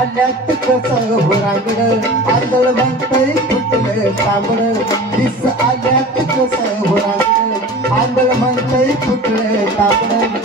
आल्यात कसं होरांगड आंधळ म्हणतंय फुटलं तांबड दिस आल्यात कसं होरांगड आंधळ म्हणतंय फुटलं तांबड